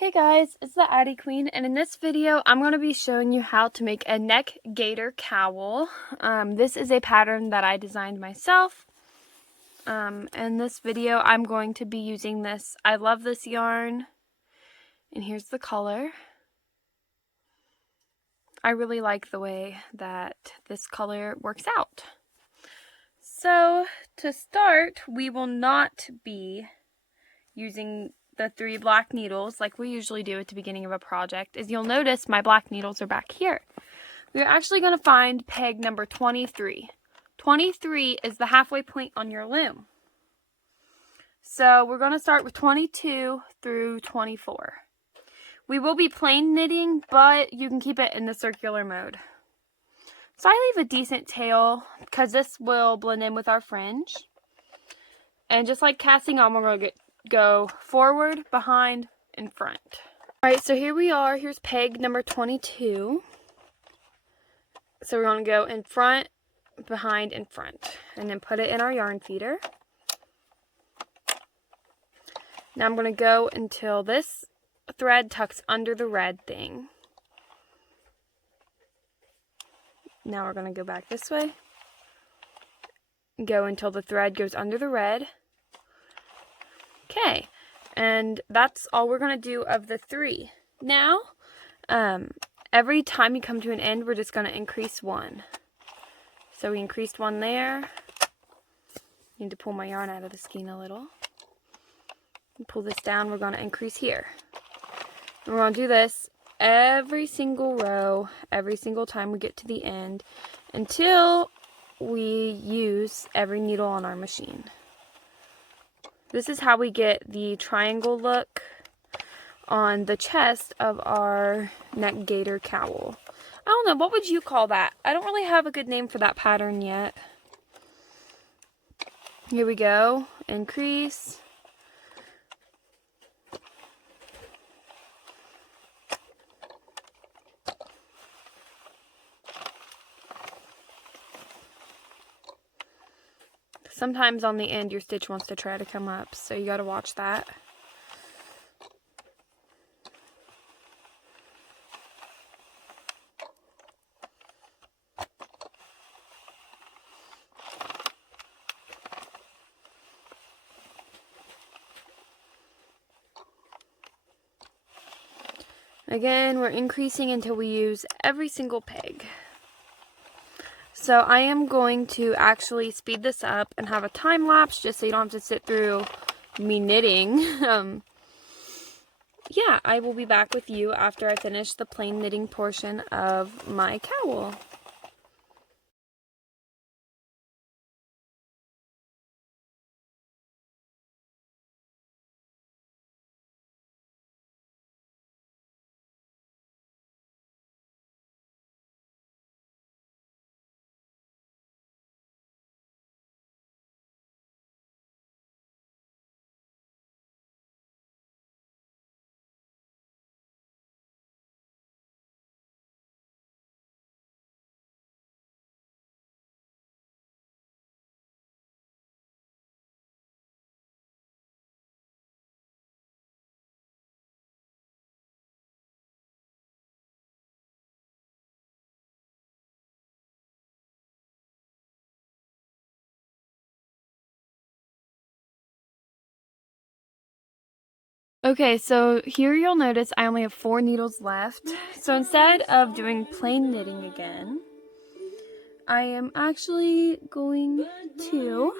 Hey guys, it's the Addi Queen, and in this video I'm going to be showing you how to make a neck gaiter cowl. This is a pattern that I designed myself. In this video I'm going to be using this. I love this yarn, and here's the color. I really like the way that this color works out. So to start, we will not be using the 3 black needles like we usually do at the beginning of a project. As you'll notice, my black needles are back here. We're actually going to find peg number 23. 23 is the halfway point on your loom. So we're going to start with 22 through 24. We will be plain knitting, but you can keep it in the circular mode. So I leave a decent tail because this will blend in with our fringe. And just like casting on, we're going to go forward, behind, and front. Alright, so here we are. Here's peg number 22. So we're going to go in front, behind, and front. And then put it in our yarn feeder. Now I'm going to go until this thread tucks under the red thing. Now we're going to go back this way. Go until the thread goes under the red. Okay, and that's all we're going to do of the 3. Now, every time you come to an end, we're just going to increase 1. So we increased 1 there. Need to pull my yarn out of the skein a little. Pull this down, we're going to increase here. And we're going to do this every single row, every single time we get to the end, until we use every needle on our machine. This is how we get the triangle look on the chest of our neck gaiter cowl. I don't know, what would you call that? I don't really have a good name for that pattern yet. Here we go. Increase. Sometimes on the end your stitch wants to try to come up, so you got to watch that. Again, we're increasing until we use every single peg. So I am going to actually speed this up and have a time lapse just so you don't have to sit through me knitting. Yeah, I will be back with you after I finish the plain knitting portion of my cowl. Okay, so here you'll notice I only have 4 needles left. So instead of doing plain knitting again, I am actually going to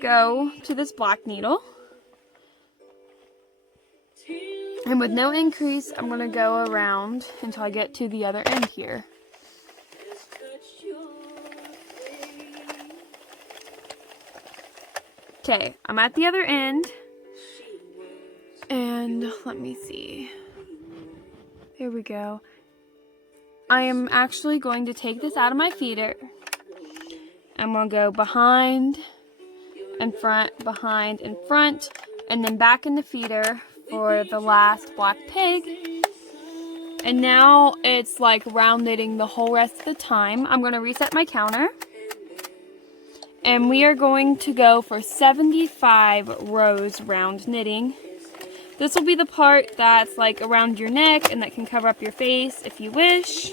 go to this black needle. And with no increase, I'm going to go around until I get to the other end here. Okay, I'm at the other end. And let me see. There we go. I am actually going to take this out of my feeder. I'm going to go behind and front, behind and front, and then back in the feeder for the last black peg. And now it's like round knitting the whole rest of the time. I'm going to reset my counter. And we are going to go for 75 rows round knitting. This will be the part that's like around your neck and that can cover up your face if you wish.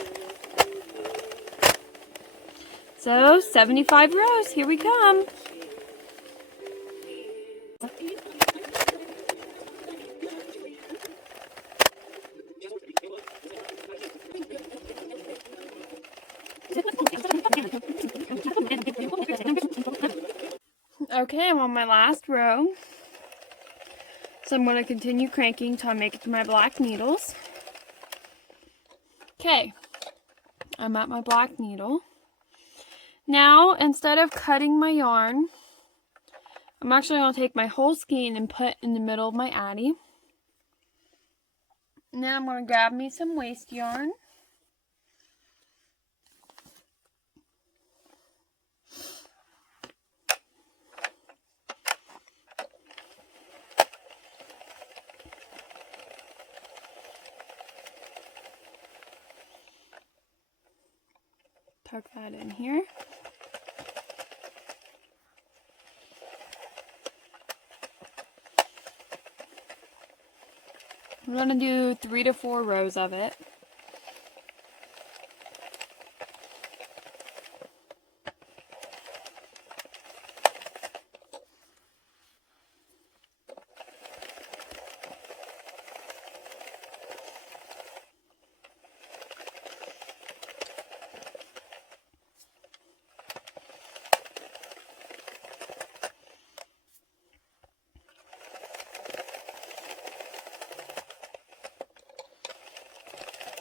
So 75 rows, here we come. Okay, I'm on my last row. So I'm going to continue cranking until I make it to my black needles. Okay, I'm at my black needle. Now, instead of cutting my yarn, I'm actually going to take my whole skein and put in the middle of my Addi. And then I'm going to grab me some waste yarn. Tuck that in here. I'm going to do 3 to 4 rows of it.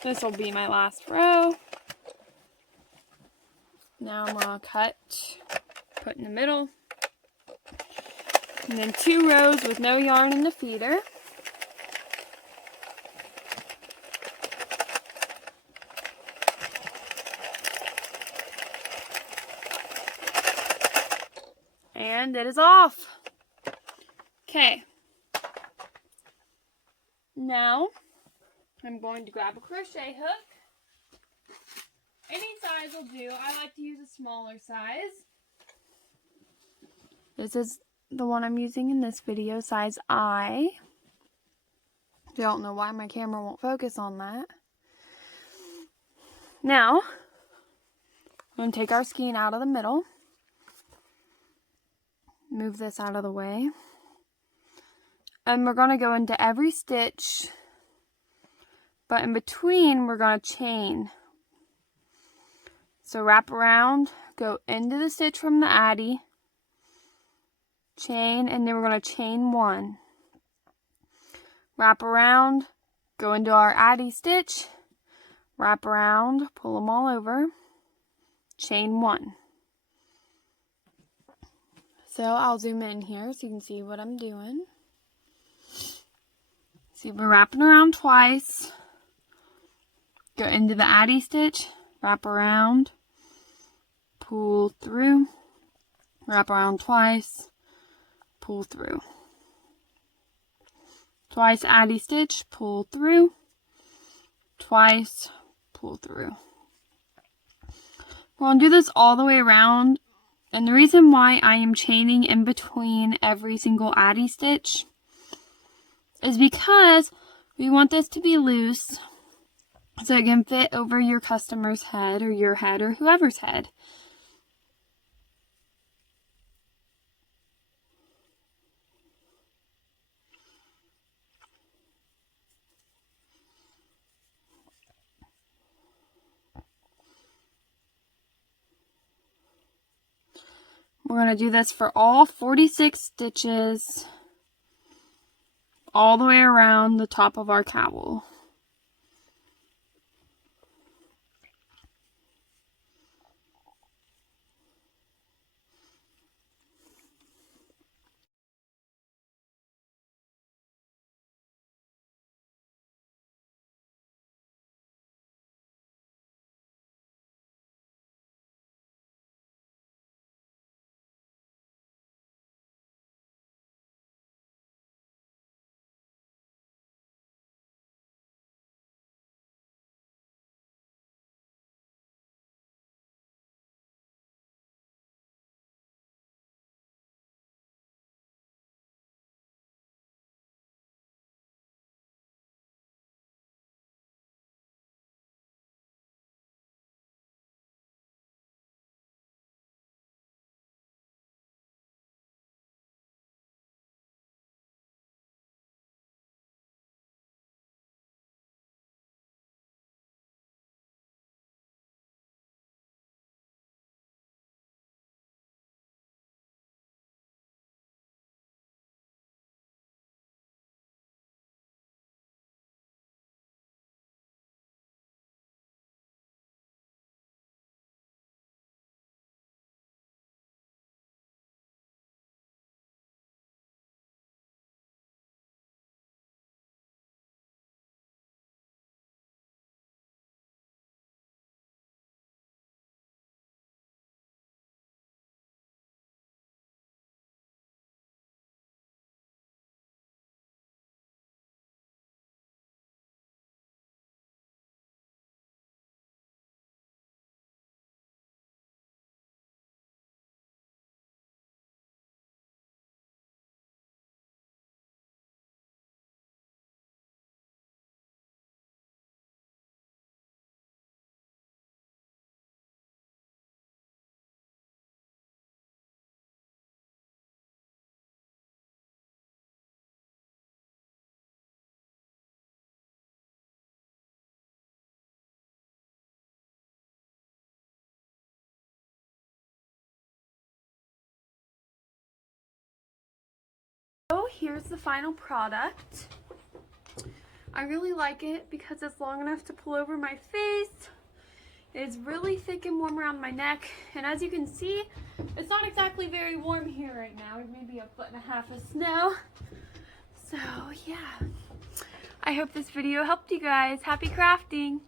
This will be my last row. Now I'm going to cut, put in the middle, and then 2 rows with no yarn in the feeder. And it is off. Okay. Now, I'm going to grab a crochet hook. Any size will do. I like to use a smaller size. This is the one I'm using in this video, size I. Don't know why my camera won't focus on that. Now, I'm going to take our skein out of the middle. Move this out of the way. And we're going to go into every stitch, but in between we're going to chain. So wrap around, go into the stitch from the Addi, chain, and then we're going to chain 1. Wrap around, go into our Addi stitch, wrap around, pull them all over, chain 1. So I'll zoom in here so you can see what I'm doing. See, we're wrapping around twice, go into the Addi stitch, wrap around, pull through, wrap around twice, pull through. Twice Addi stitch, pull through, twice, pull through. We'll do this all the way around, and the reason why I am chaining in between every single Addi stitch is because we want this to be loose so it can fit over your customer's head or your head or whoever's head. We're going to do this for all 46 stitches all the way around the top of our cowl. here's the final product. I really like it because it's long enough to pull over my face. It's really thick and warm around my neck, and as you can see, it's not exactly very warm here right now. It may be 1.5 feet of snow. So yeah, I hope this video helped you guys. Happy crafting!